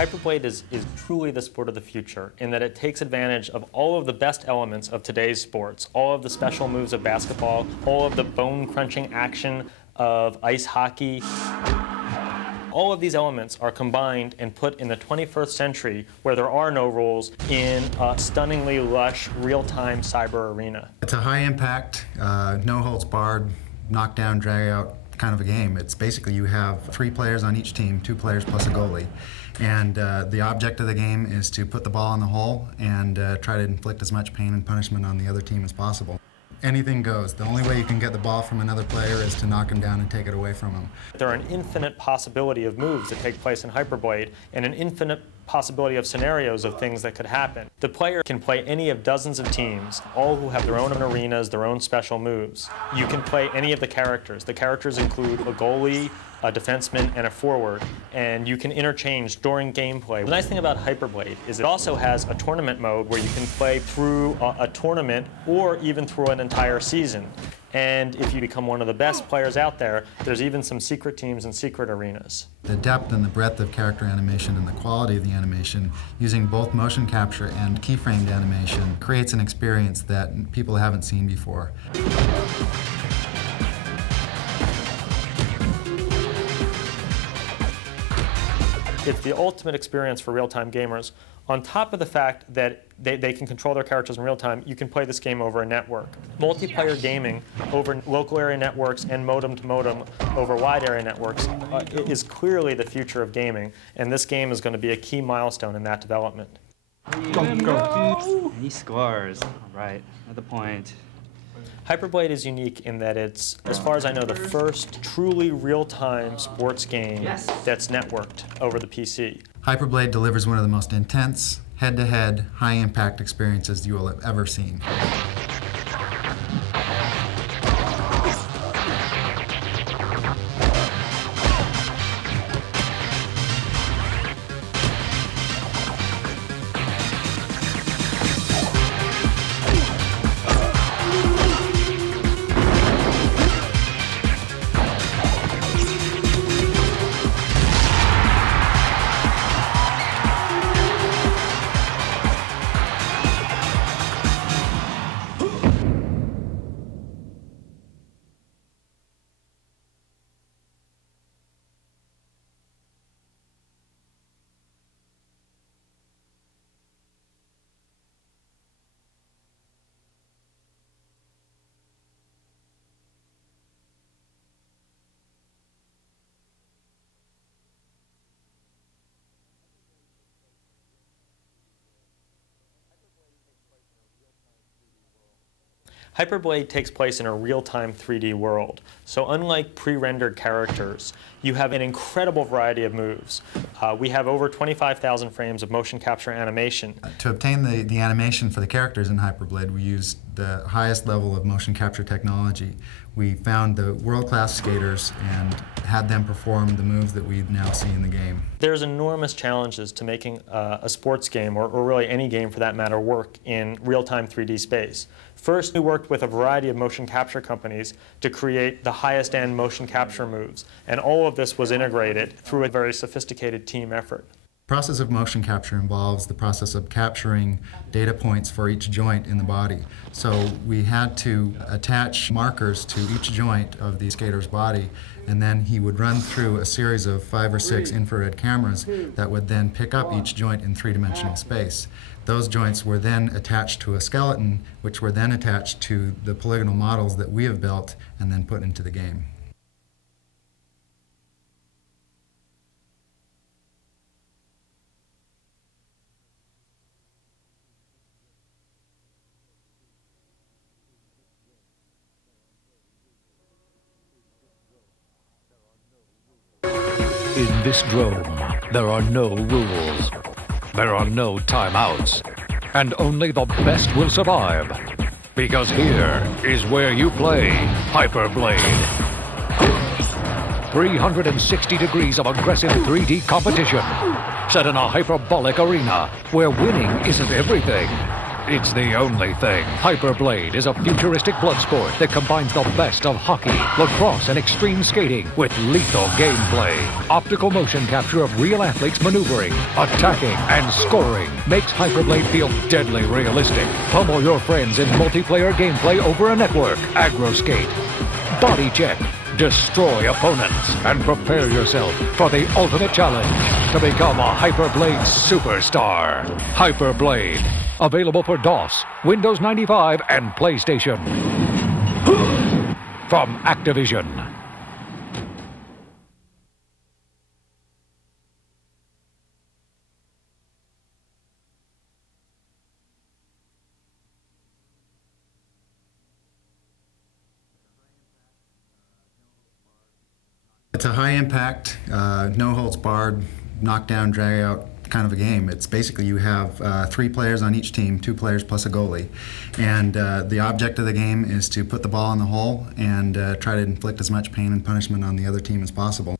HyperBlade is truly the sport of the future in that it takes advantage of all of the best elements of today's sports, all of the special moves of basketball, all of the bone-crunching action of ice hockey. All of these elements are combined and put in the 21st century where there are no rules in a stunningly lush, real-time cyber arena. It's a high-impact, no-holds-barred, knockdown, drag-out kind of a game. It's basically you have 3 players on each team, 2 players plus a goalie. And the object of the game is to put the ball in the hole and try to inflict as much pain and punishment on the other team as possible. Anything goes. The only way you can get the ball from another player is to knock him down and take it away from him. There are an infinite possibility of moves that take place in HyperBlade and an infinite possibility of scenarios of things that could happen. The player can play any of dozens of teams, all who have their own arenas, their own special moves. You can play any of the characters. The characters include a goalie, a defenseman, and a forward, and you can interchange during gameplay. The nice thing about HyperBlade is it also has a tournament mode where you can play through a tournament or even through an entire season. And if you become one of the best players out there, there's even some secret teams and secret arenas. The depth and the breadth of character animation and the quality of the animation, using both motion capture and keyframed animation, creates an experience that people haven't seen before. It's the ultimate experience for real-time gamers. On top of the fact that they can control their characters in real time, you can play this game over a network. Multiplayer gaming over local area networks and modem to modem over wide area networks is clearly the future of gaming, and this game is going to be a key milestone in that development. Go. And he scores. All right, another point. HyperBlade is unique in that it's, as far as I know, the first truly real-time sports game that's networked over the PC. HyperBlade delivers one of the most intense, head-to-head, high-impact experiences you will have ever seen. HyperBlade takes place in a real-time 3D world. So unlike pre-rendered characters, you have an incredible variety of moves. We have over 25,000 frames of motion capture animation. To obtain the animation for the characters in HyperBlade, we used the highest level of motion capture technology. We found the world-class skaters and had them perform the moves that we now see in the game. There's enormous challenges to making a sports game, or really any game for that matter, work in real-time 3D space. First, we worked with a variety of motion capture companies to create the highest-end motion capture moves, and all of this was integrated through a very sophisticated team effort. The process of motion capture involves the process of capturing data points for each joint in the body. So we had to attach markers to each joint of the skater's body, and then he would run through a series of 5 or 6 infrared cameras that would then pick up each joint in 3-dimensional space. Those joints were then attached to a skeleton, which were then attached to the polygonal models that we have built and then put into the game. In this drone, there are no rules. There are no timeouts. And only the best will survive. Because here is where you play HyperBlade. 360 degrees of aggressive 3D competition. Set in a hyperbolic arena where winning isn't everything. It's the only thing. HyperBlade is a futuristic blood sport that combines the best of hockey, lacrosse, and extreme skating with lethal gameplay. Optical motion capture of real athletes maneuvering, attacking, and scoring makes HyperBlade feel deadly realistic. Pummel your friends in multiplayer gameplay over a network. Aggro skate. Body check. Destroy opponents. And prepare yourself for the ultimate challenge to become a HyperBlade superstar. HyperBlade. Available for DOS, Windows 95, and PlayStation. From Activision. It's a high-impact, no-holds-barred, knock-down, drag-out kind of a game. It's basically you have 3 players on each team, 2 players plus a goalie. And the object of the game is to put the ball in the hole and try to inflict as much pain and punishment on the other team as possible.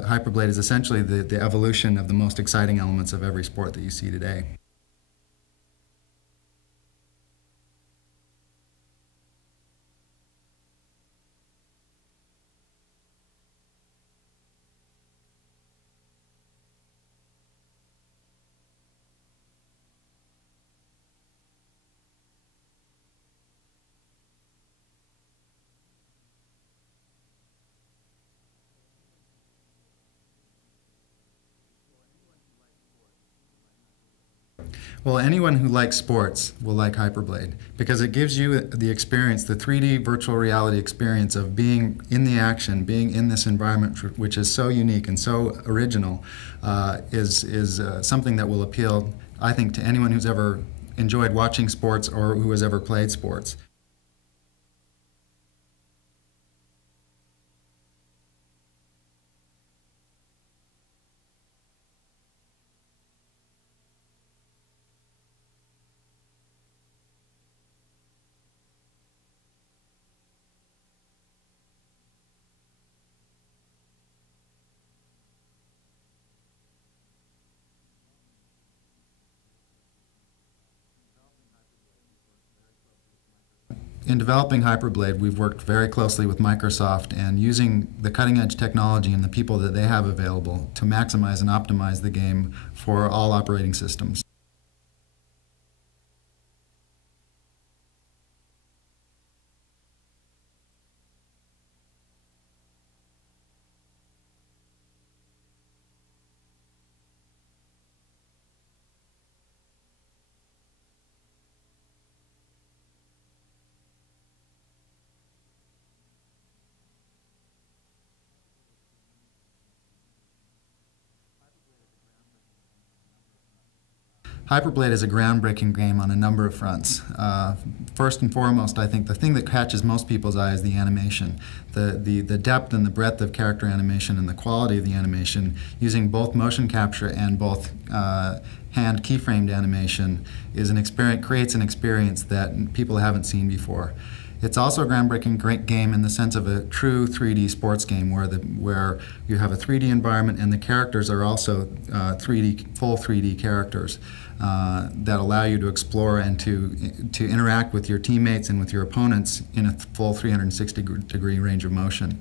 HyperBlade is essentially the evolution of the most exciting elements of every sport that you see today. Well, anyone who likes sports will like HyperBlade because it gives you the experience, the 3D virtual reality experience of being in the action, being in this environment which is so unique and so original, is something that will appeal, I think, to anyone who's ever enjoyed watching sports or who has ever played sports. In developing HyperBlade, we've worked very closely with Microsoft and using the cutting-edge technology and the people that they have available to maximize and optimize the game for all operating systems. HyperBlade is a groundbreaking game on a number of fronts. First and foremost, I think the thing that catches most people's eye is the animation. The depth and the breadth of character animation and the quality of the animation using both motion capture and both hand keyframed animation creates an experience that people haven't seen before. It's also a groundbreaking great game in the sense of a true 3D sports game where you have a 3D environment and the characters are also full 3D characters that allow you to explore and to interact with your teammates and with your opponents in a full 360-degree range of motion.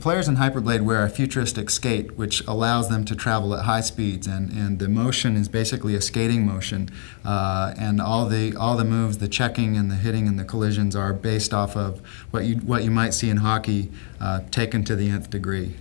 players in HyperBlade wear a futuristic skate, which allows them to travel at high speeds, and the motion is basically a skating motion, and all the moves, the checking and the hitting and the collisions, are based off of what you might see in hockey, taken to the nth degree.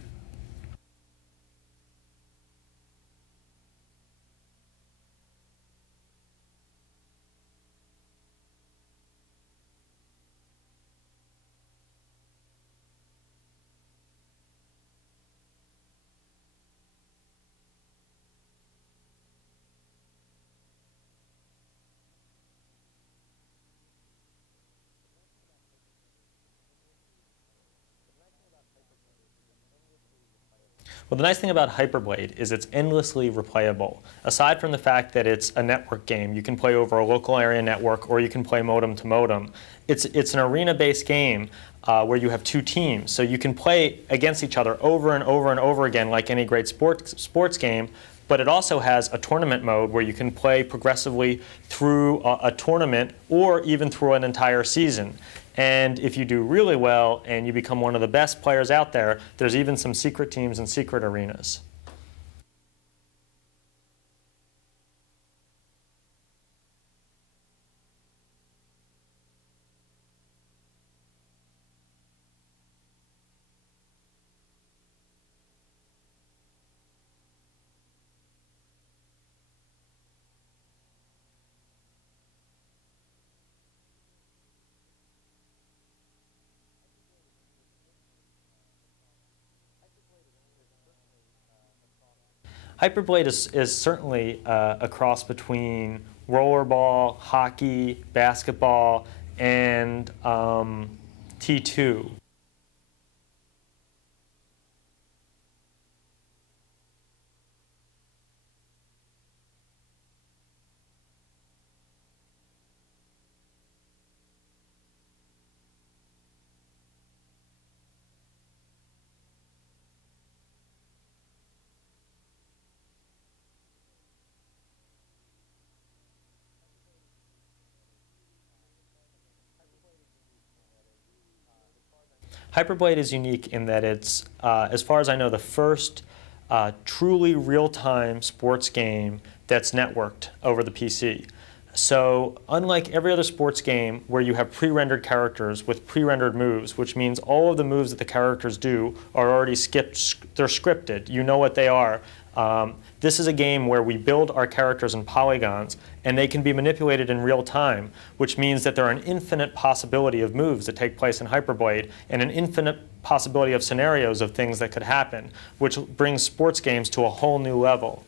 Well, the nice thing about HyperBlade is it's endlessly replayable. Aside from the fact that it's a network game, you can play over a local area network or you can play modem to modem. It's an arena-based game where you have two teams, so you can play against each other over and over and over again like any great sports game. But it also has a tournament mode where you can play progressively through a tournament or even through an entire season. And if you do really well and you become one of the best players out there, there's even some secret teams and secret arenas. HyperBlade is certainly a cross between rollerball, hockey, basketball, and T2. HyperBlade is unique in that it's, as far as I know, the first truly real-time sports game that's networked over the PC. So unlike every other sports game where you have pre-rendered characters with pre-rendered moves, which means all of the moves that the characters do are already they're scripted. You know what they are. This is a game where we build our characters in polygons, and they can be manipulated in real time, which means that there are an infinite possibility of moves that take place in HyperBlade, and an infinite possibility of scenarios of things that could happen, which brings sports games to a whole new level.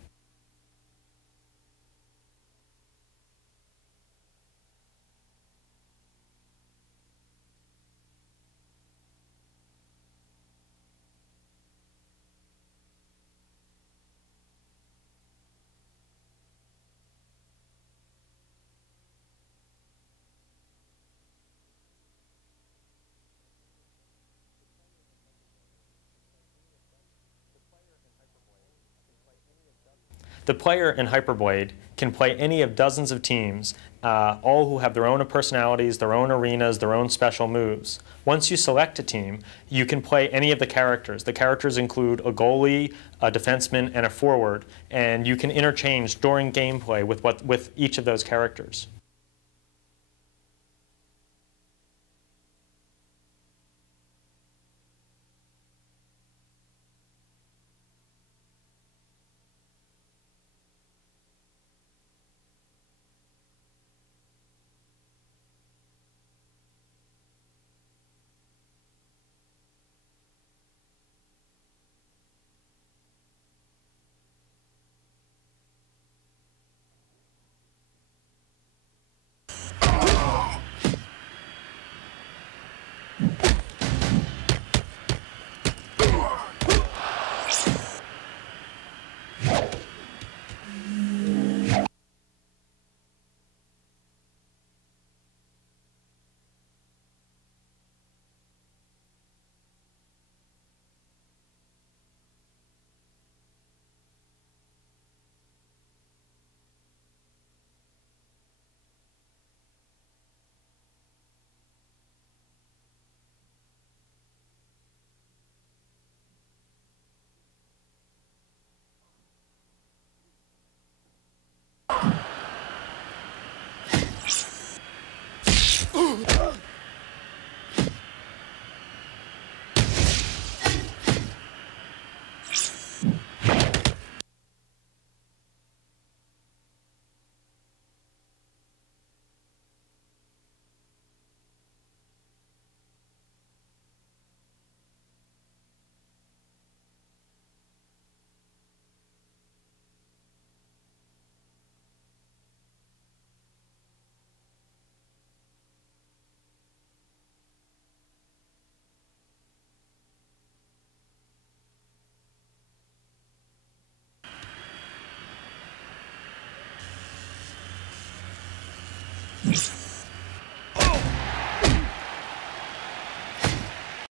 The player in HyperBlade can play any of dozens of teams, all who have their own personalities, their own arenas, their own special moves. Once you select a team, you can play any of the characters. The characters include a goalie, a defenseman, and a forward, and you can interchange during gameplay with each of those characters. Bye.